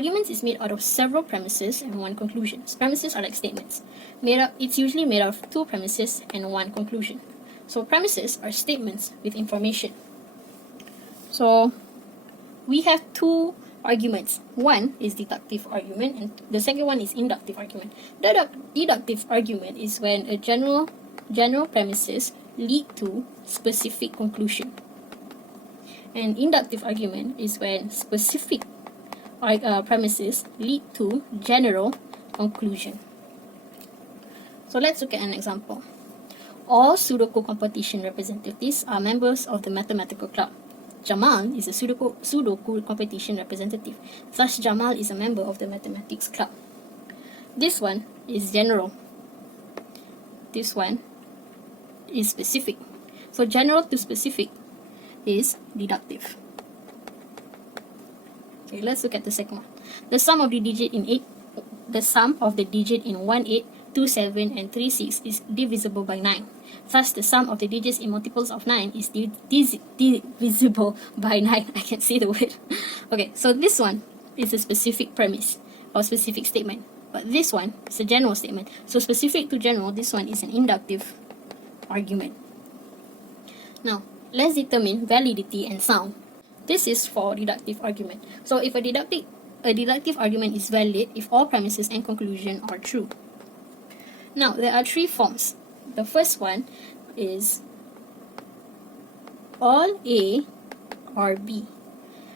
Arguments is made out of several premises and one conclusion. Premises are like statements. It's usually made of two premises and one conclusion. So premises are statements with information. So we have two arguments. One is deductive argument and the second one is inductive argument. Deductive argument is when a general premises lead to specific conclusion. And inductive argument is when specific premises lead to general conclusion. So let's look at an example. All Sudoku competition representatives are members of the mathematical club. Jamal is a Sudoku competition representative. Thus, Jamal is a member of the mathematics club. This one is general. This one is specific. So general to specific is deductive. Okay, let's look at the second one. The sum of the digit in 1, 8, 2, 7, and 3, 6 is divisible by 9. Thus, the sum of the digits in multiples of 9 is divisible by 9. I can't say the word. Okay, so this one is a specific premise or specific statement. But this one is a general statement. So specific to general, this one is an inductive argument. Now, let's determine validity and sound. This is for deductive argument. So if a deductive argument is valid if all premises and conclusion are true. Now, there are three forms. The first one is all A are B.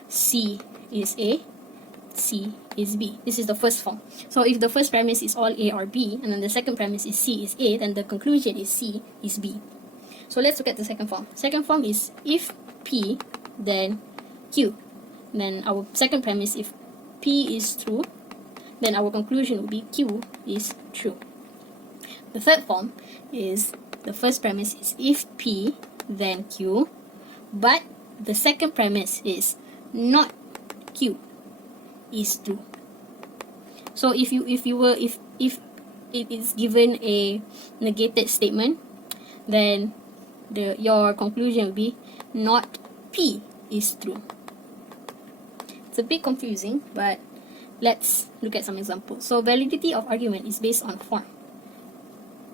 C is A, C is B. This is the first form. So if the first premise is all A or B, and then the second premise is C is A, then the conclusion is C is B. So let's look at the second form. Second form is if P, then Q. Then our second premise, if P is true, then our conclusion will be Q is true. The third form is the first premise is if P, then Q, but the second premise is not Q is true. So if it is given a negated statement, then your conclusion will be not P is true. It's a bit confusing, but let's look at some examples. So validity of argument is based on form,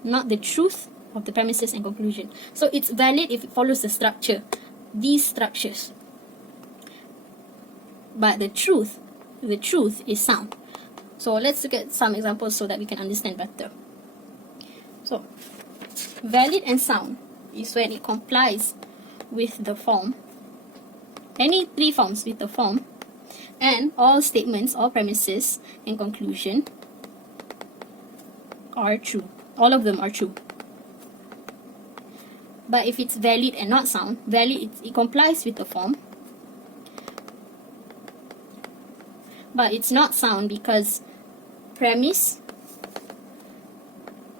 not the truth of the premises and conclusion. So it's valid if it follows the structure, these structures. But the truth is sound. So let's look at some examples so that we can understand better. So valid and sound is when it complies with the form, any three forms with the form, and all statements, all premises, and conclusion are true. All of them are true. But if it's valid and not sound, valid, it complies with the form, but it's not sound because premise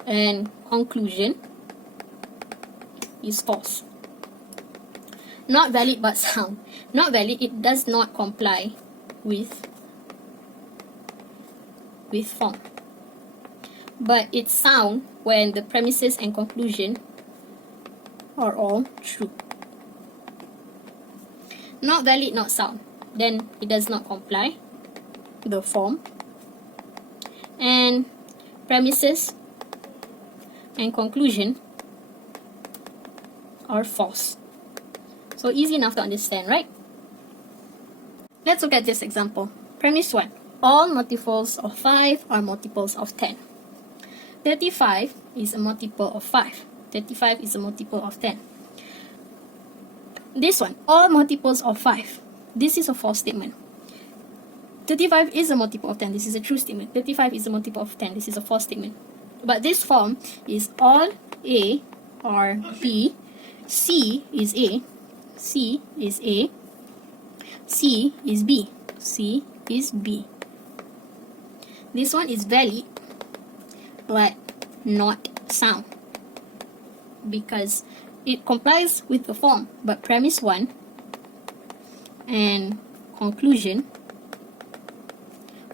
and conclusion is false. Not valid but sound. Not valid, it does not comply with form. But it's sound when the premises and conclusion are all true. Not valid, not sound. Then it does not comply the form. And premises and conclusion are false. So easy enough to understand, right? Let's look at this example. Premise 1. All multiples of 5 are multiples of 10. 35 is a multiple of 5. 35 is a multiple of 10. This one, all multiples of 5. This is a false statement. 35 is a multiple of 10. This is a true statement. 35 is a multiple of 10. This is a false statement. But this form is all A are B. C is A. C is A. C is B. C is B. This one is valid but not sound because it complies with the form, but premise 1 and conclusion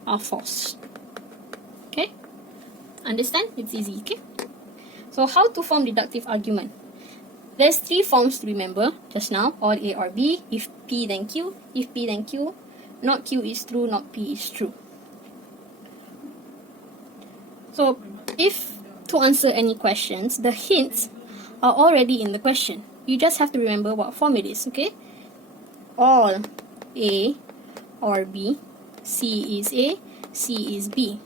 are false. Okay? Understand? It's easy, okay? So how to form deductive argument? There's three forms to remember just now. All A or B. If P then Q. If P then Q. Not Q is true, not P is true. So if to answer any questions, the hints are already in the question. You just have to remember what form it is, okay? All A or B, C is A, C is B.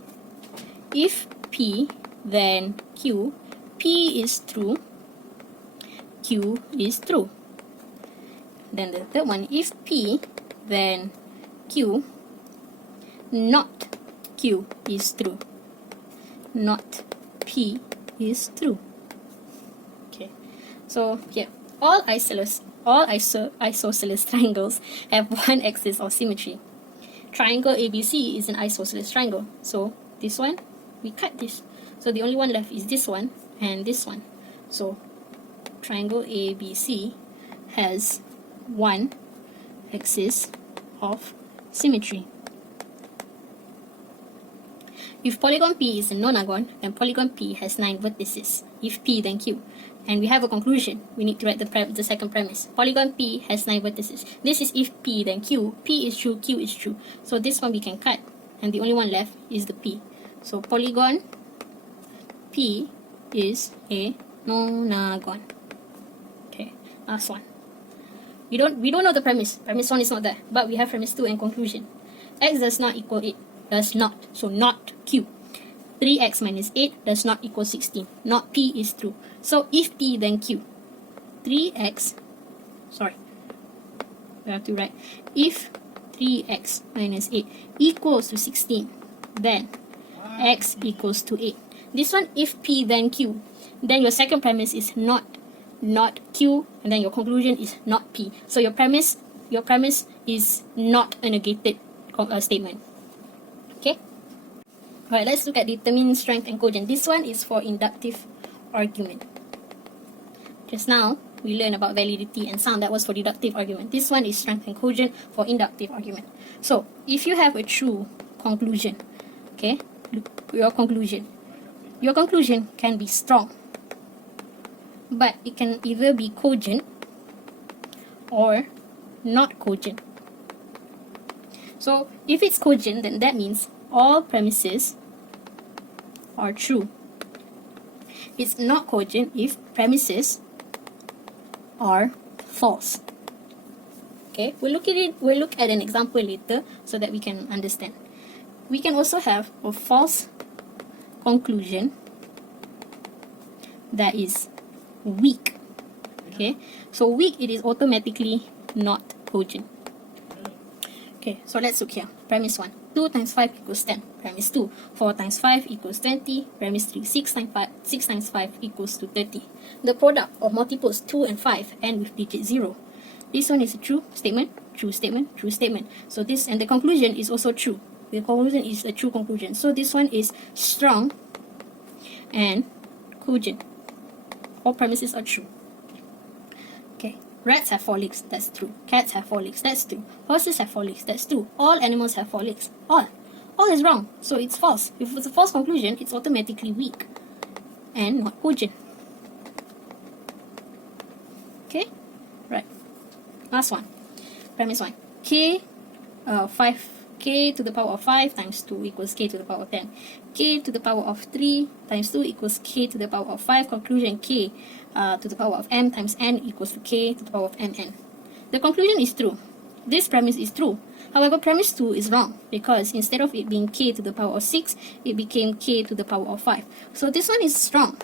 If P, then Q, P is true, Q is true. Then the third one, if P, then Q, not Q is true, not P is true. Okay, so here, all isosceles triangles have one axis of symmetry. Triangle ABC is an isosceles triangle, so this one, we cut this. So the only one left is this one and this one. So triangle ABC has one axis of symmetry. If polygon P is a nonagon, then polygon P has 9 vertices. If P, then Q. And we have a conclusion. We need to write the second premise. Polygon P has 9 vertices. This is if P, then Q. P is true, Q is true. So this one we can cut. And the only one left is the P. So polygon P is a nonagon. Okay, last one. We don't know the premise. Premise 1 is not there. But we have premise 2 and conclusion. X does not equal 8. Does not. So not Q. 3x minus 8 does not equal 16. Not P is true. So if P, then Q. 3x, sorry, we have to write, if 3x minus 8 equals to 16, then x equals to 8. This one, if P, then Q. Then your second premise is not Q, and then your conclusion is not P. So your premise is not a negated statement. Okay? Alright, let's look at determine strength and cogent. This one is for inductive argument. Just now, we learned about validity and sound. That was for deductive argument. This one is strength and cogent for inductive argument. So, if you have a true conclusion, okay, look, your conclusion can be strong, but it can either be cogent or not cogent. So, if it's cogent, then that means all premises are true. It's not cogent if premises are false. Okay, we'll look at an example later so that we can understand. We can also have a false conclusion that is weak. Okay, so weak, it is automatically not cogent. Okay, so let's look here. Premise 1, 2 times 5 equals 10. Premise 2, 4 times 5 equals 20. Premise 3, 6 times 5 equals to 30. The product of multiples 2 and 5 end with digit 0. This one is a true statement, true statement, true statement. So this, and the conclusion is also true. The conclusion is a true conclusion. So this one is strong and cogent. All premises are true. Okay. Rats have 4 legs, that's true. Cats have 4 legs, that's true. Horses have 4 legs, that's true. All animals have 4 legs. All is wrong, so it's false. If it's a false conclusion, it's automatically weak and not cogent. Okay? Right. Last one. Premise 1. K to the power of 5 times 2 equals k to the power of 10. K to the power of 3 times 2 equals k to the power of 5. Conclusion, k to the power of m times n equals to k to the power of mn. The conclusion is true. This premise is true. However, premise 2 is wrong because instead of it being k to the power of 6, it became k to the power of 5. So this one is strong.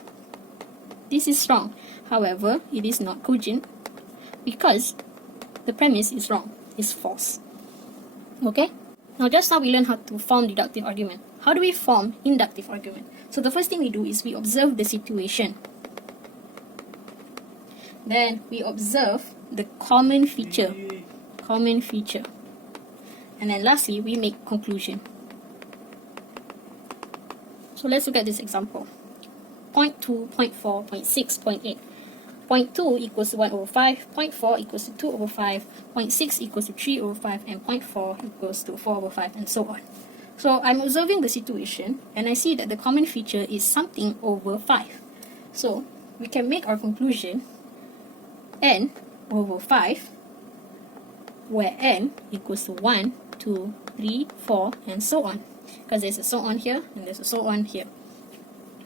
This is strong. However, it is not cogent because the premise is wrong. It's false. Okay? Now just now we learned how to form deductive argument. How do we form inductive argument? So the first thing we do is we observe the situation. Then we observe the common feature. And then lastly, we make conclusion. So let's look at this example. 0.2, 0.4, 0.6, 0.8. 0.2 equals to 1 over 5, 0.4 equals to 2 over 5, 0.6 equals to 3 over 5, and 0.4 equals to 4 over 5, and so on. So I'm observing the situation, and I see that the common feature is something over 5. So we can make our conclusion n over 5, where n equals to 1, 2, 3, 4, and so on. Because there's a so on here, and there's a so on here.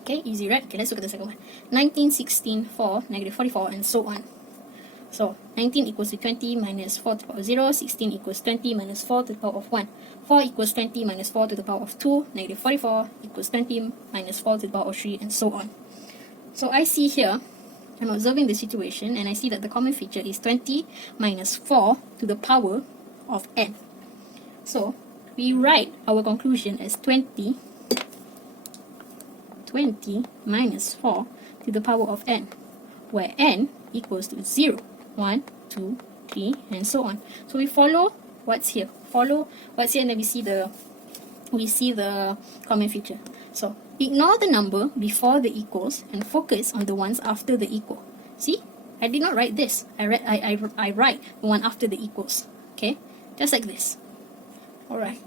Okay, easy, right? Okay, let's look at the second one. 19, 16, 4, negative 44, and so on. So 19 equals to 20 minus 4 to the power of 0, 16 equals 20 minus 4 to the power of 1, 4 equals 20 minus 4 to the power of 2, negative 44 equals 20 minus 4 to the power of 3, and so on. So I see here, I'm observing the situation, and I see that the common feature is 20 minus 4 to the power of n. So we write our conclusion as 20 minus 4 to the power of n, where n equals to 0, 1, 2, 3, and so on. So we follow what's here. Follow what's here, and then we see the common feature. So ignore the number before the equals and focus on the ones after the equal. See, I did not write this. I write the one after the equals. Okay, just like this. All right.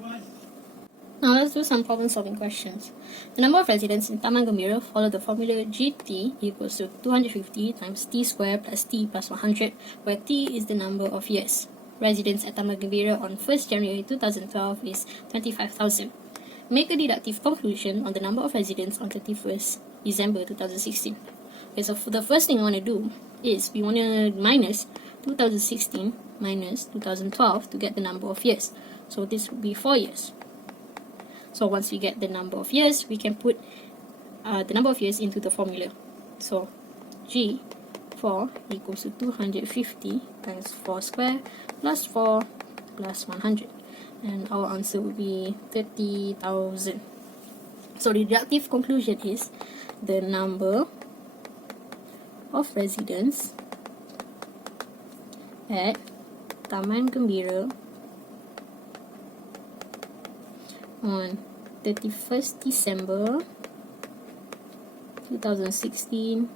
Now let's do some problem-solving questions. The number of residents in Taman Gembira follow the formula GT equals to 250 times t squared plus t plus 100, where t is the number of years. Residents at Taman Gembira on 1st January 2012 is 25,000. Make a deductive conclusion on the number of residents on 31st December 2016. Okay, so for the first thing I want to do is we want to minus 2016 minus 2012 to get the number of years. So this would be 4 years. So once we get the number of years, we can put the number of years into the formula. So G4 equals to 250 times 4 squared plus 4 plus 100. And our answer would be 30,000. So the deductive conclusion is the number of residents at Taman Gembira on 31st December 2016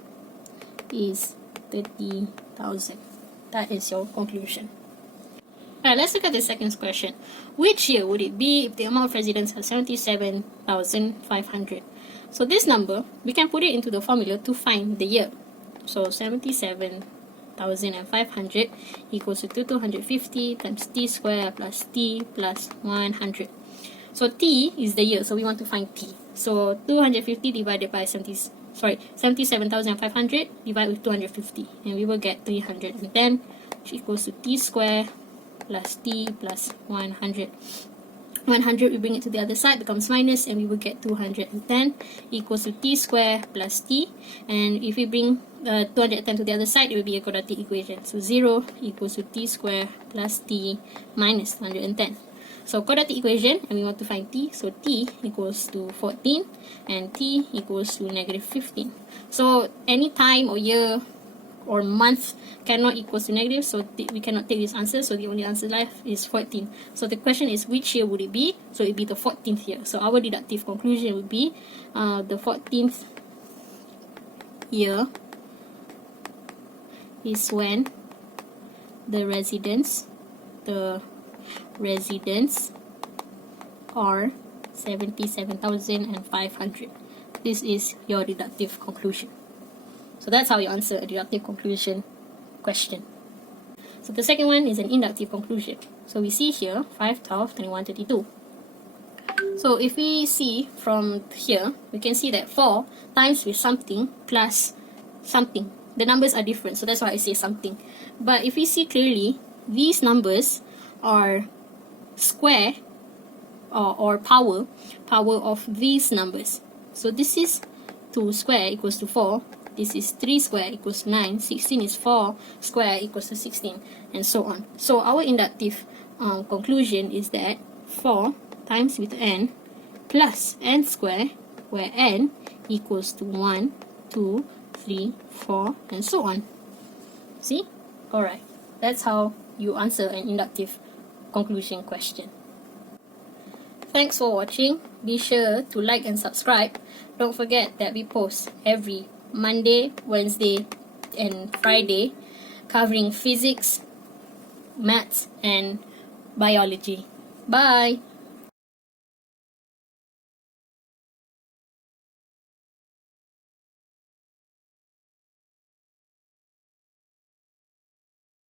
is 30,000. That is your conclusion. Alright, let's look at the second question. Which year would it be if the amount of residents are 77,500? So this number, we can put it into the formula to find the year. So 77,500 equals to 250 times t squared plus t plus 100. So t is the year, so we want to find t. So 250 divided by 77,500 divided with 250, and we will get 310, which equals to t squared plus t plus 100. 100, we bring it to the other side, becomes minus, and we will get 210 equals to t squared plus t. And if we bring 210 to the other side, it will be a quadratic equation. So 0 equals to t squared plus t minus 110. So quadratic equation, and we want to find t. So t equals to 14 and t equals to negative 15. So any time or year or month cannot equal to negative, so we cannot take this answer. So the only answer left is 14. So the question is, which year would it be? So it would be the 14th year. So our deductive conclusion would be the 14th year is when the residents are 77,500. This is your deductive conclusion. So that's how you answer a deductive conclusion question. So the second one is an inductive conclusion. So we see here 5, 12, 21, 32. So if we see from here, we can see that 4 times with something plus something. The numbers are different, so that's why I say something. But if we see clearly, these numbers are square or power of these numbers. So this is 2 square equals to 4. This is 3 square equals to 9. 16 is 4 square equals to 16, and so on. So our inductive conclusion is that 4 times with n plus n square, where n equals to 1, 2, 3, 4, and so on. See? Alright. That's how you answer an inductive conclusion question. Thanks for watching. Be sure to like and subscribe. Don't forget that we post every Monday, Wednesday, and Friday covering physics, maths, and biology. Bye!